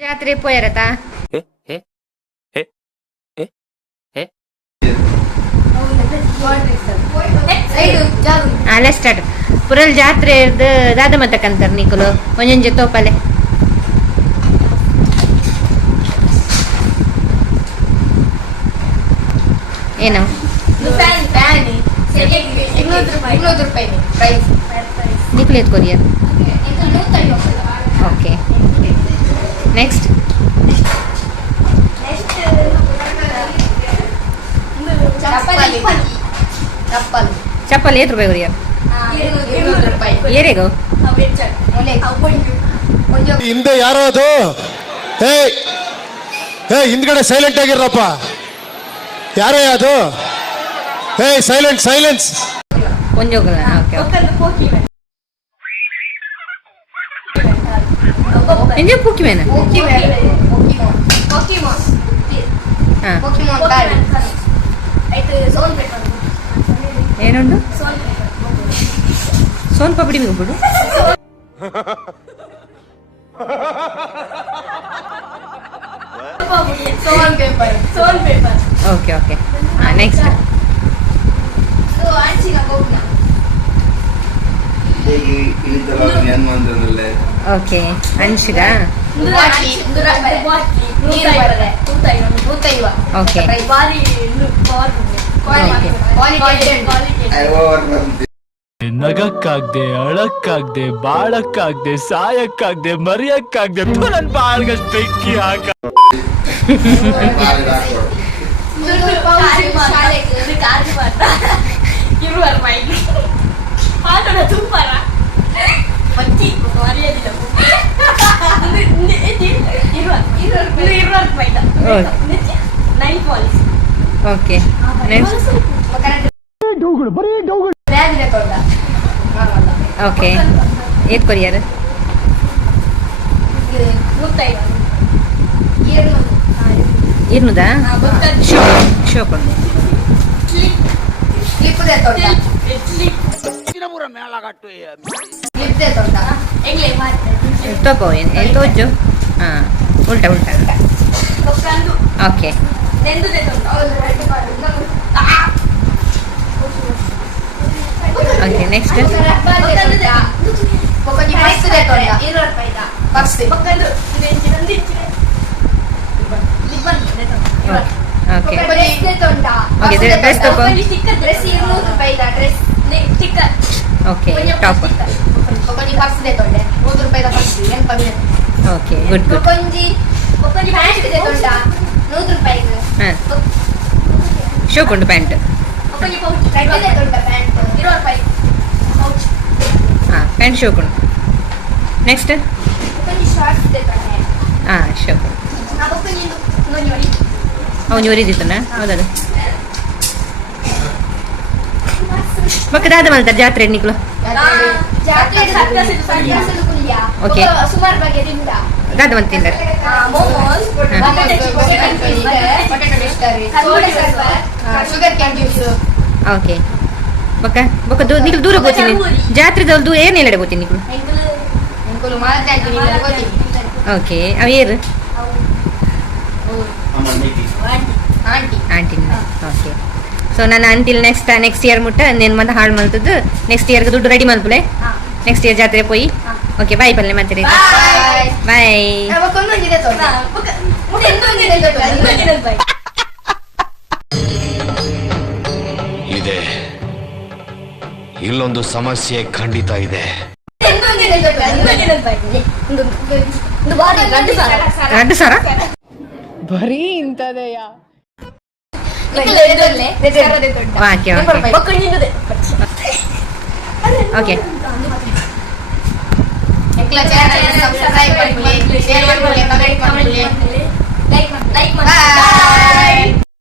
ಜಾತ್ರೆ ಪೋಯರತಾ ಅಲ್ಲ ಸ್ಟಾರ್ಟ್ ಪುರಲ್ ಜಾತ್ರೆ ದಾದ ಮತಕ್ಕಂತಾರ ನಿಕುಲು ಒಂಜೊಂಜೆ ತೋಪಲೆ ಏನು ನಿಕುಲು ಎತ್ಕೊರಿಯ ಓಕೆ ನೆಕ್ಸ್ಟ್ ಚಪ್ಪಲ್ ಎಷ್ಟು ರೂಪಾಯಿ ಕೊರಿಯ ಏರೆಗೋ ಹಿಂದೆ ಯಾರೋ ಅದು ಹಿಂದ್ಗಡೆ ಸೈಲೆಂಟ್ ಆಗಿರಪ್ಪ ಯಾರೇ ಅದು ಸೈಲೆಂಟ್ ಸೈಲೆನ್ಸ್ ಕೊಂಚ ಎಂಜೆ ಪೋಕಿಮೇನ ಏನುಂಡು ಸೋನ್ ಪಾಪಡಿ ಮಿಗುಬಿಡು ಓಕೆ ಓಕೆ ನೆಕ್ಸ್ಟ್ ಓಕೆ ಅನ್ಶಿಗ ಓಕೆ ನಗಕ್ಕಾಗ್ದೆ ಅಳಕ್ಕಾಗ್ದೆ ಬಾಳಕ್ಕಾಗ್ದೆ ಸಾಯಕ್ಕಾಗ್ದೆ ಮರಿಯಕ್ಕಾಗ್ದೆ ನನ್ ಬಾಳ್ಗಷ್ಟು ಬೆಂಕಿ ಹಾಕ ಓಕೆ ನೆಕ್ಸ್ಟ್ ಓಕೆ ಏತ್ ಕೊರಿಯರ್ ಇರ್ನುದಾ ಶೋ ಶೋ ಕೊಡು ತಗೋ ಏನು ತೋಜು ಹಾಂ ಉಲ್ಟಾ ಉಲ್ಟಾ okay okay next okay dress ತಗೋ okay top okay good good ಹಾಂ ಶೋ ಕೊಂಡು ಪ್ಯಾಂಟ್ ಹಾಂ ಪ್ಯಾಂಟ್ ಶೋ ಕೊಂಡು ನೆಕ್ಸ್ಟ್ ಹಾಂ ಶೋ ಕೊಂಡು ಅವನು ಒರಿದಿತ್ತನ ಹೌದದು ಮಕ್ಕ ದಾದ ಮಾಡ್ತಾರೆ ಜಾತ್ರೆ ನಿಕ್ಲು ಓಕೆ ದಾದ ಮಂತ್ ತಿಂತಾರೆ ಓಕೆ ಬೊಕ್ಕ ಬೊಕ್ಕ ನಿಕ್ಲು ದೂರ ಹೋಗ್ತೀನಿ ಜಾತ್ರೆದಲ್ದು ಏನು ಹೇಳಡೆ ಹೋಗ್ತೀನಿ ನಿಕ್ಲು ಓಕೆ ಅವು ಏರು ಆಂಟಿ ಓಕೆ ಸೊ ನಾನು ಅಂಟಿಲ್ ನೆಕ್ಸ್ಟ್ ಇಯರ್ ಮುಟ್ಟ నేను ಮತ್ತೆ ಹಾಳು ಮಾಡ್ತದ್ದು ನೆಕ್ಸ್ಟ್ ಇಯರ್ಗೆ ದುಡ್ಡು ರೆಡಿ ಮಾಡ್ಕೊಳ್ಳೆ ನೆಕ್ಸ್ಟ್ ಇಯರ್ ಜಾತ್ರೆ ಪೋಯಿ ಓಕೆ ಬಾಯ್ ಪಲ್ಲೆ ಮತ್ತೆ ಬಾಯ್ ಇದೆ ಇಲ್ಲೊಂದು ಸಮಸ್ಯೆ ಖಂಡಿತ ಇದೆ ಗಂಡು ಸರ ಬರೀ ಇಂಥದೆಯಾ ಓಕೆ ಓಕೆ ಸಬ್ಸ್ಕ್ರೈಬ್ ಮಾಡಿ ಶೇರ್ ಮಾಡಿ ಕಮೆಂಟ್ ಮಾಡಿ